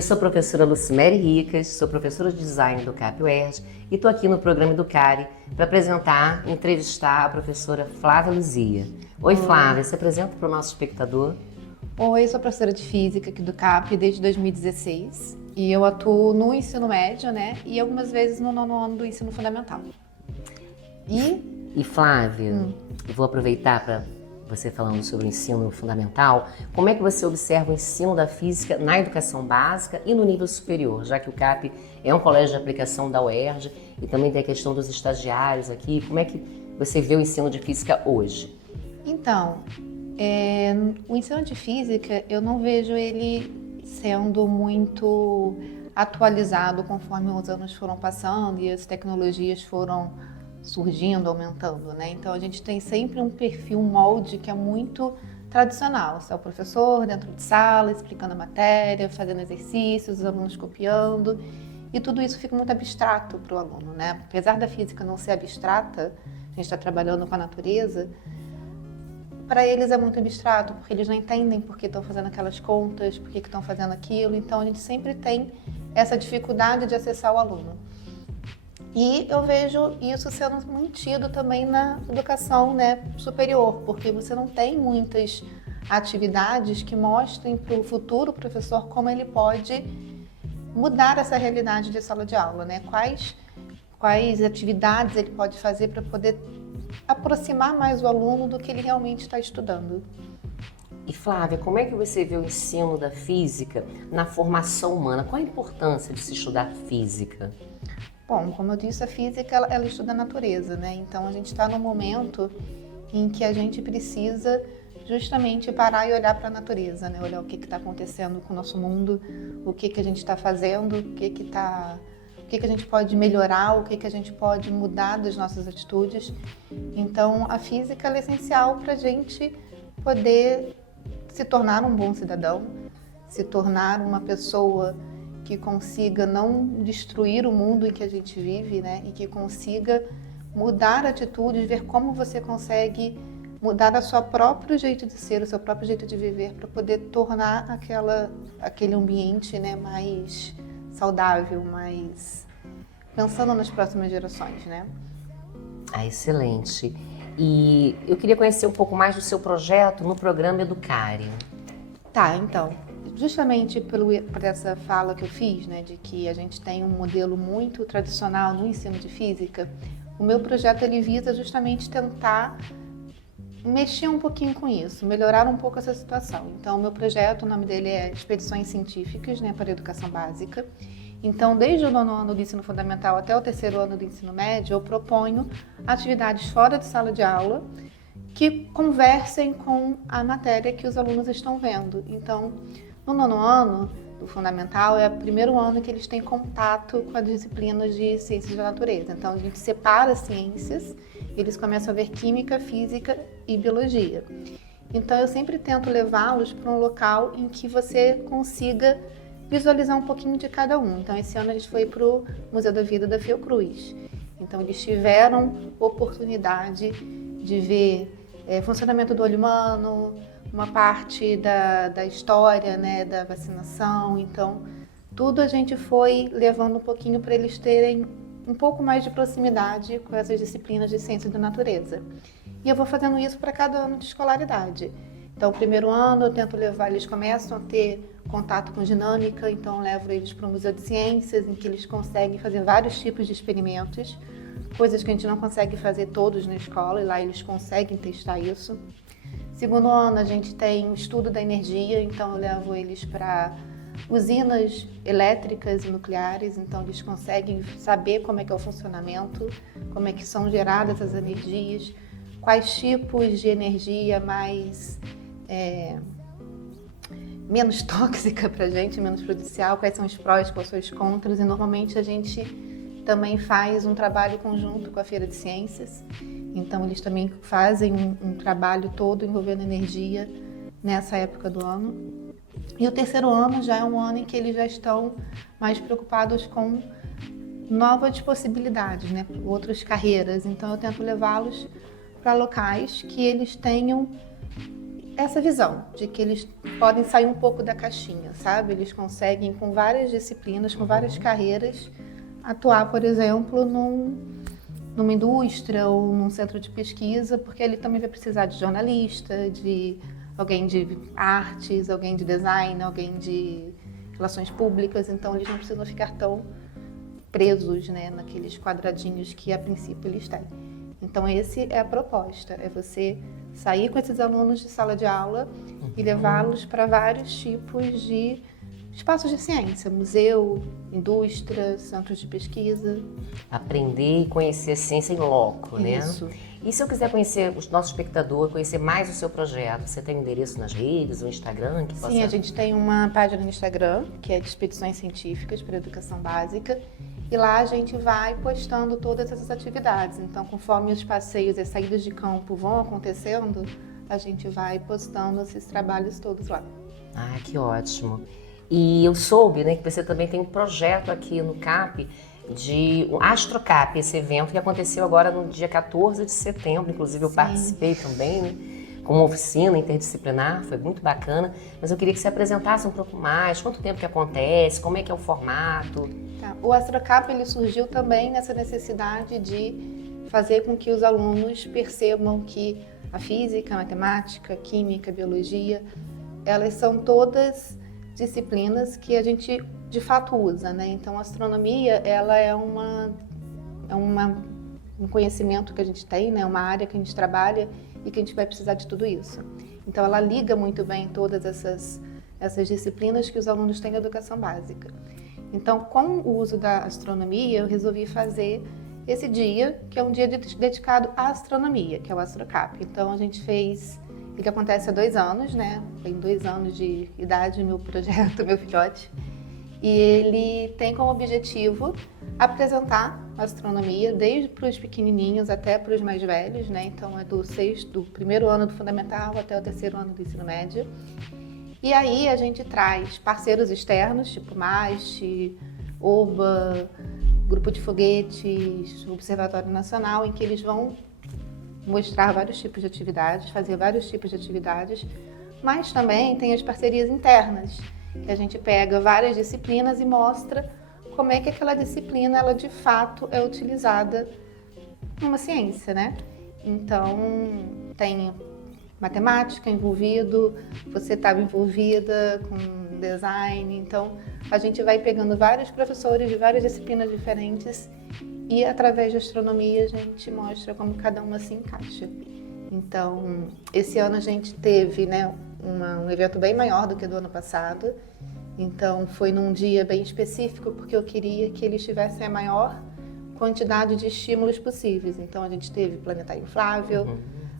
Eu sou a professora Lucimere Ricas, sou professora de design do CAP UERJ e estou aqui no programa Educare para apresentar e entrevistar a professora Flávia Luzia. Oi Flávia, se apresenta para o nosso espectador. Oi, sou professora de Física aqui do CAP desde 2016 e eu atuo no ensino médio, né, e algumas vezes no nono ano do ensino fundamental. E Flávia, eu vou aproveitar para você falando sobre o ensino fundamental, como é que você observa o ensino da física na educação básica e no nível superior, já que o CAP é um colégio de aplicação da UERJ e também tem a questão dos estagiários aqui, como é que você vê o ensino de física hoje? Então, o ensino de física, eu não vejo ele sendo muito atualizado conforme os anos foram passando e as tecnologias foram surgindo, aumentando, né? Então a gente tem sempre um perfil, um molde que é muito tradicional. Você é o professor dentro de sala, explicando a matéria, fazendo exercícios, os alunos copiando, e tudo isso fica muito abstrato para o aluno, né? Apesar da física não ser abstrata, a gente está trabalhando com a natureza, para eles é muito abstrato, porque eles não entendem por que estão fazendo aquelas contas, por que estão fazendo aquilo, então a gente sempre tem essa dificuldade de acessar o aluno. E eu vejo isso sendo mantido também na educação, né, superior, porque você não tem muitas atividades que mostrem para o futuro professor como ele pode mudar essa realidade de sala de aula, né? Quais atividades ele pode fazer para poder aproximar mais o aluno do que ele realmente está estudando. E Flávia, como é que você vê o ensino da física na formação humana? Qual a importância de se estudar física? Bom, como eu disse, a física ela estuda a natureza, né? Então a gente está num momento em que a gente precisa justamente parar e olhar para a natureza, né? Olhar o que está acontecendo com o nosso mundo, o que a gente está fazendo, o que a gente pode melhorar, o que a gente pode mudar das nossas atitudes. Então a física é essencial para a gente poder se tornar um bom cidadão, se tornar uma pessoa que consiga não destruir o mundo em que a gente vive, né? E que consiga mudar atitudes, ver como você consegue mudar o seu próprio jeito de ser, o seu próprio jeito de viver, para poder tornar aquele ambiente, né, mais saudável, mais pensando nas próximas gerações, né? Ah, excelente. E eu queria conhecer um pouco mais do seu projeto no programa Educare. Tá, então, justamente por essa fala que eu fiz, né, de que a gente tem um modelo muito tradicional no ensino de física, o meu projeto ele visa justamente tentar mexer um pouquinho com isso, melhorar um pouco essa situação. Então, o meu projeto, o nome dele é Expedições Científicas, né, para a Educação Básica. Então, desde o nono ano do ensino fundamental até o terceiro ano do ensino médio, eu proponho atividades fora de sala de aula que conversem com a matéria que os alunos estão vendo. Então, no nono ano do fundamental é o primeiro ano que eles têm contato com as disciplinas de ciências da natureza. Então, a gente separa as ciências, eles começam a ver química, física e biologia. Então, eu sempre tento levá-los para um local em que você consiga visualizar um pouquinho de cada um. Então, esse ano a gente foi para o Museu da Vida da Fiocruz. Então, eles tiveram oportunidade de ver funcionamento do olho humano, uma parte da história, né, da vacinação. Então, tudo a gente foi levando um pouquinho para eles terem um pouco mais de proximidade com essas disciplinas de ciência da natureza. E eu vou fazendo isso para cada ano de escolaridade. Então, o primeiro ano eu tento levar, eles começam a ter contato com dinâmica, então eu levo eles para o Museu de Ciências, em que eles conseguem fazer vários tipos de experimentos, coisas que a gente não consegue fazer todos na escola, e lá eles conseguem testar isso. Segundo ano, a gente tem o estudo da energia, então eu levo eles para usinas elétricas e nucleares, então eles conseguem saber como é que é o funcionamento, como é que são geradas as energias, quais tipos de energia menos tóxica para a gente, menos prejudicial, quais são os prós, quais são os contras, e normalmente a gente também faz um trabalho conjunto com a Feira de Ciências, então eles também fazem um trabalho todo envolvendo energia nessa época do ano. E o terceiro ano já é um ano em que eles já estão mais preocupados com novas possibilidades, né, outras carreiras, então eu tento levá-los para locais que eles tenham essa visão de que eles podem sair um pouco da caixinha, sabe? Eles conseguem, com várias disciplinas, com várias carreiras, atuar, por exemplo, numa indústria ou num centro de pesquisa, porque ele também vai precisar de jornalista, de alguém de artes, alguém de design, alguém de relações públicas, então eles não precisam ficar tão presos, né, naqueles quadradinhos que a princípio eles têm. Então essa é a proposta, é você sair com esses alunos de sala de aula e levá-los para vários tipos de espaços de ciência, museu, indústria, centros de pesquisa. Aprender e conhecer a ciência em loco, né? Isso. E se eu quiser conhecer o nosso espectador, conhecer mais o seu projeto, você tem um endereço nas redes, um Instagram? Que possa... Sim, a gente tem uma página no Instagram, que é de Expedições Científicas para Educação Básica, e lá a gente vai postando todas essas atividades. Então, conforme os passeios e as saídas de campo vão acontecendo, a gente vai postando esses trabalhos todos lá. Ah, que ótimo. E eu soube, né, que você também tem um projeto aqui no CAP de o AstroCap, esse evento que aconteceu agora no dia 14 de setembro, inclusive eu participei também, né, com uma oficina interdisciplinar, foi muito bacana, mas eu queria que você apresentasse um pouco mais, quanto tempo que acontece, como é que é o formato. Tá. O AstroCap ele surgiu também nessa necessidade de fazer com que os alunos percebam que a física, a matemática, a química, a biologia, elas são todas disciplinas que a gente de fato usa, né? Então a astronomia ela é um conhecimento que a gente tem, né? Uma área que a gente trabalha e que a gente vai precisar de tudo isso. Então ela liga muito bem todas essas disciplinas que os alunos têm na educação básica. Então, com o uso da astronomia, eu resolvi fazer esse dia, que é um dia dedicado à astronomia, que é o AstroCap. Então, a gente fez, ele acontece há 2 anos, né? Tem 2 anos de idade, meu projeto, meu filhote. E ele tem como objetivo apresentar a astronomia, desde para os pequenininhos até para os mais velhos, né? Então, é do primeiro ano do fundamental até o 3º ano do ensino médio. E aí a gente traz parceiros externos, tipo MAST, OBA, Grupo de Foguetes, Observatório Nacional, em que eles vão mostrar vários tipos de atividades, fazer vários tipos de atividades, mas também tem as parcerias internas, que a gente pega várias disciplinas e mostra como é que aquela disciplina, ela de fato é utilizada numa ciência, né? Então, tem matemática envolvido, você estava envolvida com design, então a gente vai pegando vários professores de várias disciplinas diferentes e através da astronomia a gente mostra como cada uma se encaixa. Então, esse ano a gente teve, né, um evento bem maior do que do ano passado, então foi num dia bem específico porque eu queria que eles tivessem a maior quantidade de estímulos possíveis. Então a gente teve planetário inflável,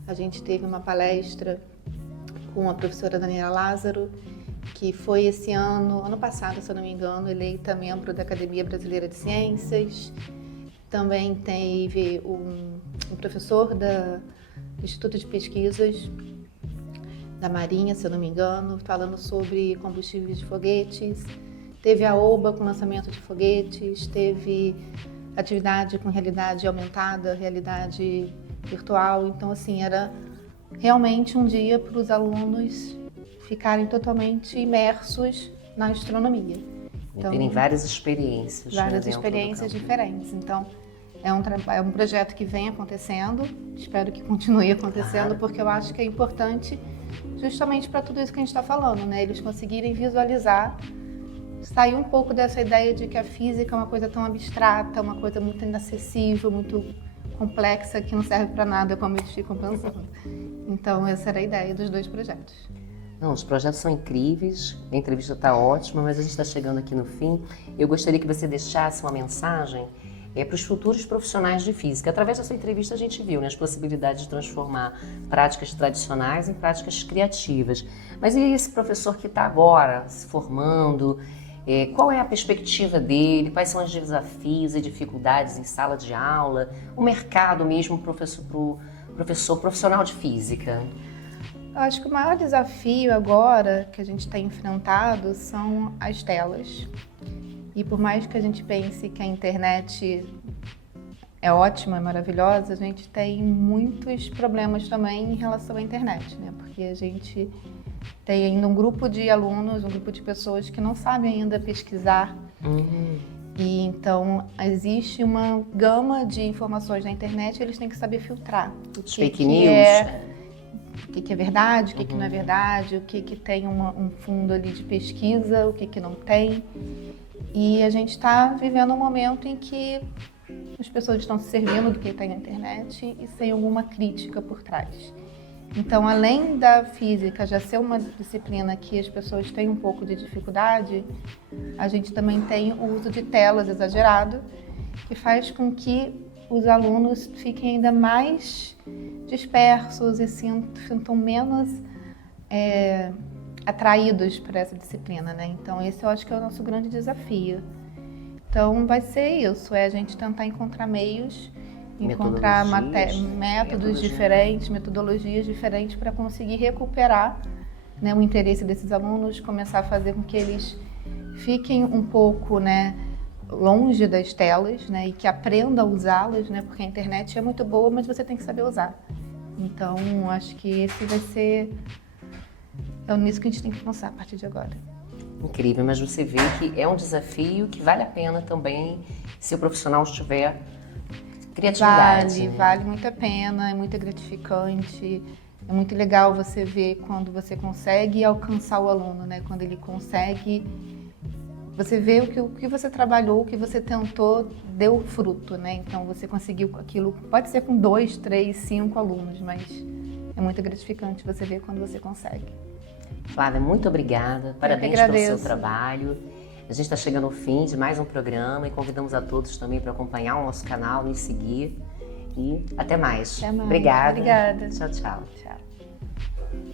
a gente teve uma palestra com a professora Daniela Lázaro, que foi esse ano passado, se eu não me engano, eleita membro da Academia Brasileira de Ciências. Também teve um professor do Instituto de Pesquisas da Marinha, se eu não me engano, falando sobre combustíveis de foguetes. Teve a OBA com lançamento de foguetes, teve atividade com realidade aumentada, realidade virtual. Então, assim, era realmente um dia para os alunos ficarem totalmente imersos na astronomia. Então, terem várias experiências. Várias experiências diferentes. Então, é um projeto que vem acontecendo, espero que continue acontecendo, porque eu acho que é importante justamente para tudo isso que a gente está falando, né? Eles conseguirem visualizar, sair um pouco dessa ideia de que a física é uma coisa tão abstrata, uma coisa muito inacessível, muito complexa, que não serve para nada, como eles ficam pensando. Então, essa era a ideia dos 2 projetos. Não, os projetos são incríveis, a entrevista está ótima, mas a gente está chegando aqui no fim. Eu gostaria que você deixasse uma mensagem para os futuros profissionais de física. Através dessa entrevista a gente viu, né, as possibilidades de transformar práticas tradicionais em práticas criativas. Mas e esse professor que está agora se formando? Qual é a perspectiva dele? Quais são os desafios e dificuldades em sala de aula? O mercado mesmo para o professor profissional de física? Eu acho que o maior desafio agora que a gente tem enfrentado são as telas. E por mais que a gente pense que a internet é ótima, é maravilhosa, a gente tem muitos problemas também em relação à internet, né? Porque a gente tem ainda um grupo de alunos, um grupo de pessoas que não sabem ainda pesquisar. E então existe uma gama de informações na internet e eles têm que saber filtrar. Fake news. O que é verdade, o que não é verdade, o que tem um fundo ali de pesquisa, o que não tem. E a gente está vivendo um momento em que as pessoas estão se servindo do que tem na internet e sem alguma crítica por trás. Então, além da física já ser uma disciplina que as pessoas têm um pouco de dificuldade, a gente também tem o uso de telas exagerado, que faz com que os alunos fiquem ainda mais dispersos e sintam menos atraídos por essa disciplina, né? Então, esse eu acho que é o nosso grande desafio. Então, vai ser isso, a gente tentar encontrar meios, encontrar métodos diferentes, metodologias diferentes para conseguir recuperar, né, o interesse desses alunos, começar a fazer com que eles fiquem um pouco, né, longe das telas, né, e que aprendam a usá-las, né, porque a internet é muito boa, mas você tem que saber usar. Então, acho que esse vai ser... É nisso que a gente tem que pensar a partir de agora. Incrível, mas você vê que é um desafio que vale a pena também se o profissional estiver criatividade. Vale muito a pena, é muito gratificante, é muito legal você ver quando você consegue alcançar o aluno, né? Quando ele consegue, você vê o que você trabalhou, o que você tentou, deu fruto, né? Então você conseguiu aquilo, pode ser com 2, 3, 5 alunos, mas é muito gratificante você ver quando você consegue. Flávia, muito obrigada, parabéns pelo seu trabalho. A gente está chegando ao fim de mais um programa e convidamos a todos também para acompanhar o nosso canal, nos seguir e até mais. Até mais. Obrigada. Obrigada. Tchau, tchau. Tchau.